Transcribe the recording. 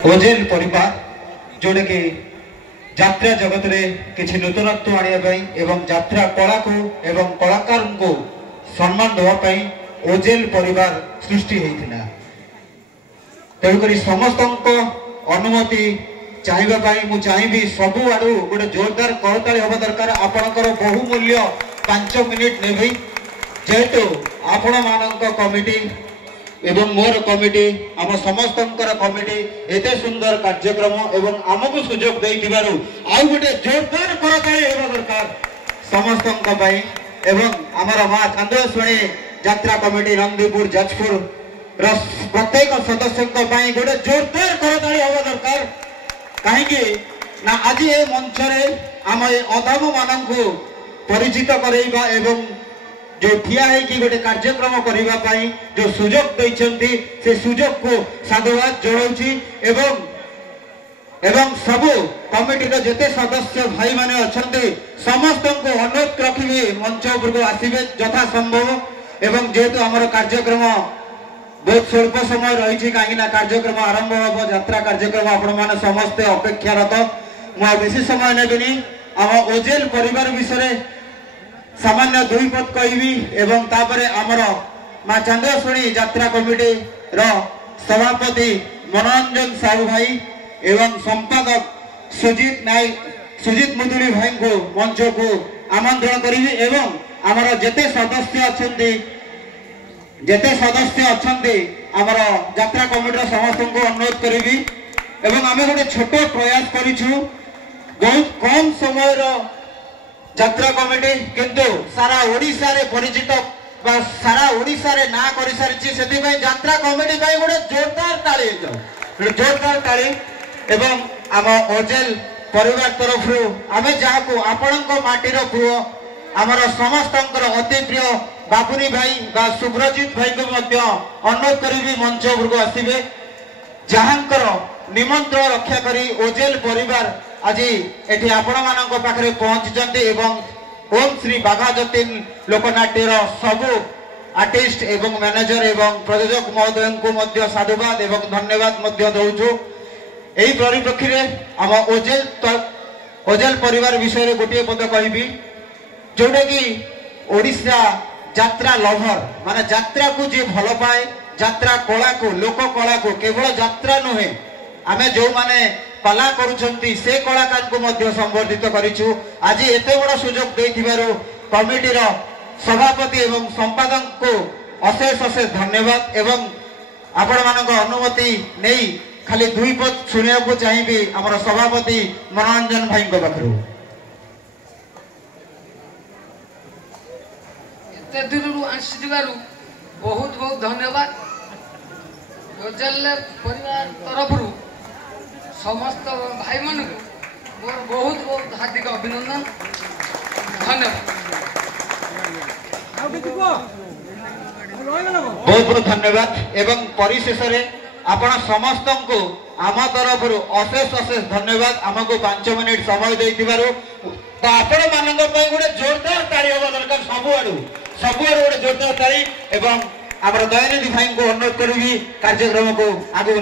ओजेल परिवार जोड़े कि यात्रा जगत में किसी नूतनत्व आने एवं यात्रा कला को एवं कलाकार को सम्मान देवाई ओजेल परिवार सृष्टि होता तेणुक समस्त अनुमति चाहिए मुझे चाहिए सबू आड़ू गोटे जोरदार करताली हवा दरकार आपणकर बहुमूल्य 5 मिनिट ने जेहेतु आपण मान कमिटी एवं मोर कमिटी आम समस्त कमिटी एते सुंदर कार्यक्रम एवं आमको सुजोग देइथिबारु आउ गोटे जोरदार करताली हेबा दरकार समस्त एवं आमर मां चांदोशवाणी यात्रा कमिटी नंदीपुर जाजपुर प्रत्येक सदस्य गोटे जोरदार करताली हेबा दरकार कहीं ना आज ये मंच आम अधम मानू परिचित करैबा एवं जो ठिया है कि गोटे कार्यक्रम करने जो सुजोग देइछंती से सुजोग को साधुवाद जणाउछि एवं सबु कमिटी जेते सदस्य भाई माने अछंती समस्त को अनुरोध रखिबे मंच उपर को आसीबे यथा संभव एवं जेहेतु हमर कार्यक्रम बहुत स्वल्प समय रही कहीं कार्यक्रम आरंभ हम यात्रा कार्यक्रम आपण माने समस्त अपेक्षारत मु बेसी समय नेबिनी आम ओजेल परिवार विषय सामान्य दुई पद कहबी एवं तापरे आमर मां चांदोशवाणी यात्रा कमिटी रो सभापति मनोरंजन साहू भाई एवं संपादक सुजित मुदुली भाई को मंच को आमंत्रण करी एवं आमर जेते सदस्य अच्छे आमर यात्रा कमिटी समस्त को अनुरोध करी एवं आम गोटे छोट प्रयास करूँ बहुत कम समय यात्रा कमिटी किंतु सारा ओडिशा रे परिचित सारा ओडिशा रे ना करि सारिछि सेति पय यात्रा कमिटी पय गोटे जोरदार ताली एवं आम ओजेल परिवार तरफ आमे जाको आपणक माटीर पुओ आमर समस्तंकर अति प्रिय बाबुनी भाई बा सुब्रजित भाई को मध्य अनुरोध करी मंच उपरको आसीबे जहांकर निमंत्रण रक्षा करी ओजेल परिवार आज एठी आपण मानक पाखरे पहुंचचंती एवं ओम श्री बाघा जतीन लोकनाट्यर सबु आर्टिस्ट एवं मैनेजर एवं प्रयोजक महोदय को मध्य साधुवाद एवं धन्यवाद मध्य दउछु एही परिप्रेक्षी रे हम ओजेल परिवार विषय गोटे पद कहबी जोडे कि ओडिशा यात्रा लभर माने यात्रा को जे भल पाए यात्रा कला को लोक कला को केवल यात्रा नुहे आमे जो माने कला करुछंती से कलाकार को मध्य संवर्धित करिछु आज एते बड़ सुजोग देथिबारु कमिटी रो सभापति एवं संपादक को अशेष अशेष धन्यवाद एवं आपण मानक अनुमति नहीं खाली दुई पद सुनिया को चाहिए हमर सभापति मनोरंजन भाई को पाखरु एते दूरु आसीबारु बहुत बहुत धन्यवाद ओजेल परिवार तरफरु समस्त भाई मन को बहुत बहुत हार्दिक अभिनंदन धन्यवाद बहुत बहुत धन्यवाद एवं परिशेष रे आपण समस्त को आम तरफ अशेष अशेष धन्यवाद आमको 5 मिनिट समय देथिबारु तो आपण मानक पय गोटे जोरदार ताली होबा दरकार सबुआडू गोटे जोरदार ताली एवं आमर दयानिधि भाई को अनुरोध करी कार्यक्रम को आगे